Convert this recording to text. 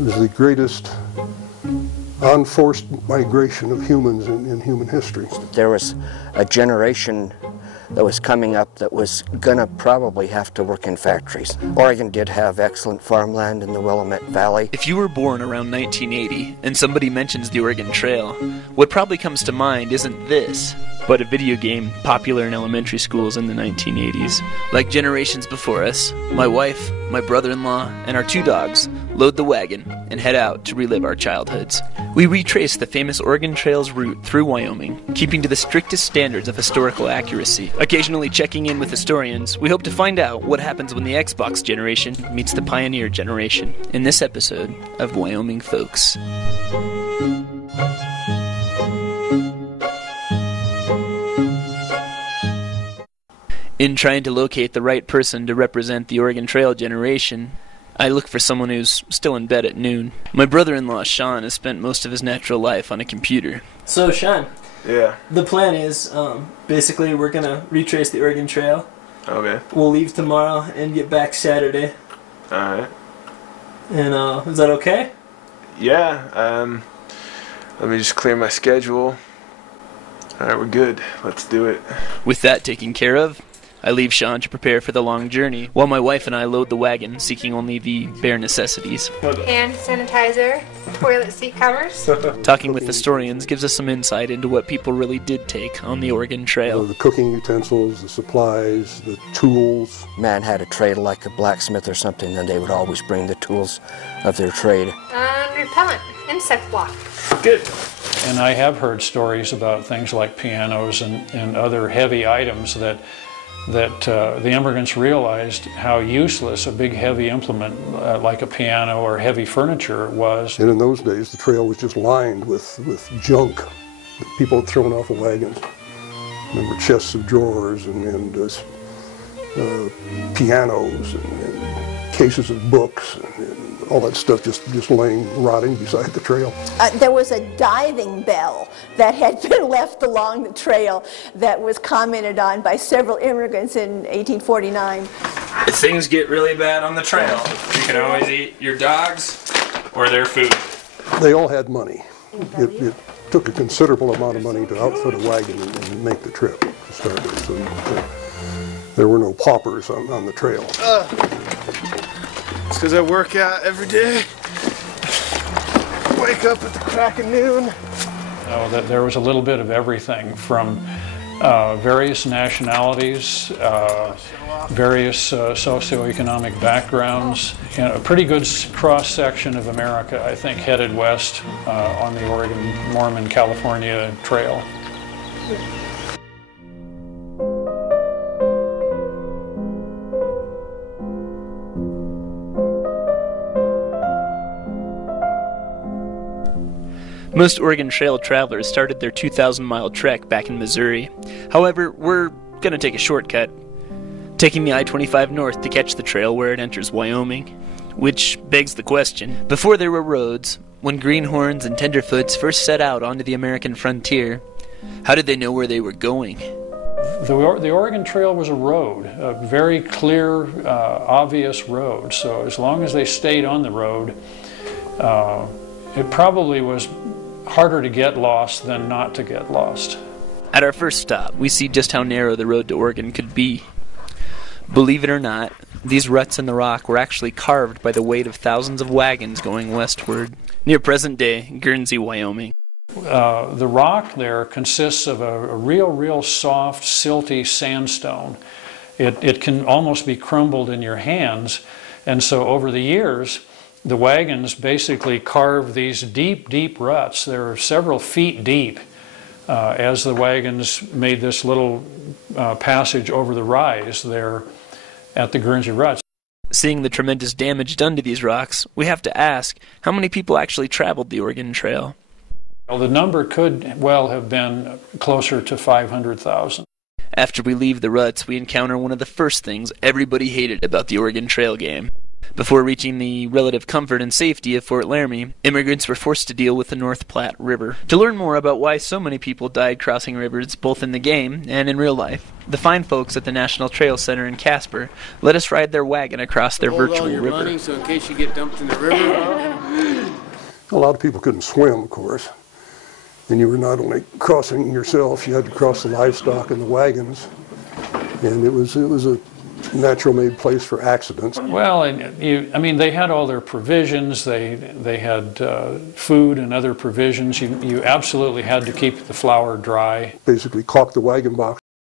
was the greatest unforced migration of humans in human history. There was a generation that was coming up that was gonna probably have to work in factories. Oregon did have excellent farmland in the Willamette Valley. If you were born around 1980 and somebody mentions the Oregon Trail, what probably comes to mind isn't this, but a video game popular in elementary schools in the 1980s. Like generations before us, my wife, my brother-in-law, and our 2 dogs load the wagon and head out to relive our childhoods. We retrace the famous Oregon Trail's route through Wyoming, keeping to the strictest standards of historical accuracy. Occasionally checking in with historians, we hope to find out what happens when the Xbox generation meets the Pioneer generation in this episode of Wyoming Folks. In trying to locate the right person to represent the Oregon Trail generation, I look for someone who's still in bed at noon. My brother-in-law, Sean, has spent most of his natural life on a computer. So, Sean. Yeah. The plan is, basically, we're going to retrace the Oregon Trail. Okay. We'll leave tomorrow and get back Saturday. Alright. And, is that okay? Yeah, let me just clear my schedule. Alright, we're good. Let's do it. With that taken care of, I leave Sean to prepare for the long journey, while my wife and I load the wagon, seeking only the bare necessities. Hand sanitizer, toilet seat covers. Talking with historians gives us some insight into what people really did take on the Oregon Trail. The cooking utensils, the supplies, the tools. Man had a trade like a blacksmith or something, and they would always bring the tools of their trade. Repellent, insect block. Good. And I have heard stories about things like pianos and other heavy items that the immigrants realized how useless a big heavy implement like a piano or heavy furniture was. And in those days the trail was just lined with junk that people had thrown off the wagons. Remember, chests of drawers and pianos and cases of books and all that stuff just laying rotting beside the trail. There was a diving bell that had been left along the trail that was commented on by several immigrants in 1849. If things get really bad on the trail, you can always eat your dogs or their food. They all had money. It took a considerable amount of money to outfit a wagon and make the trip to start with. So there were no paupers on the trail. It's because I work out every day. Wake up at the crack of noon. That there was a little bit of everything from various nationalities, various socioeconomic backgrounds. You know, a pretty good cross-section of America, I think, headed west on the Oregon, Mormon, California Trail. Most Oregon Trail travelers started their 2,000-mile trek back in Missouri. However, we're going to take a shortcut, taking the I-25 north to catch the trail where it enters Wyoming. Which begs the question, before there were roads, when greenhorns and tenderfoots first set out onto the American frontier, how did they know where they were going? The Oregon Trail was a road, a very clear, obvious road. So as long as they stayed on the road, it probably was harder to get lost than not to get lost. At our first stop, we see just how narrow the road to Oregon could be. Believe it or not, these ruts in the rock were actually carved by the weight of thousands of wagons going westward, near present-day Guernsey, Wyoming. The rock there consists of a real soft, silty sandstone. It can almost be crumbled in your hands, and so over the years, the wagons basically carved these deep ruts. They were several feet deep as the wagons made this little passage over the rise there at the Guernsey ruts. Seeing the tremendous damage done to these rocks, we have to ask, how many people actually traveled the Oregon Trail? Well, the number could well have been closer to 500,000. After we leave the ruts, we encounter one of the first things everybody hated about the Oregon Trail game. Before reaching the relative comfort and safety of Fort Laramie, immigrants were forced to deal with the North Platte River. To learn more about why so many people died crossing rivers both in the game and in real life, the fine folks at the National Trail Center in Casper let us ride their wagon across their virtual river. Money, so in case you get dumped in the river. A lot of people couldn't swim, of course. And you were not only crossing yourself, you had to cross the livestock and the wagons. And it was a natural-made place for accidents. Well, and I mean, they had all their provisions. They had food and other provisions. You absolutely had to keep the flour dry. Basically caulk the wagon box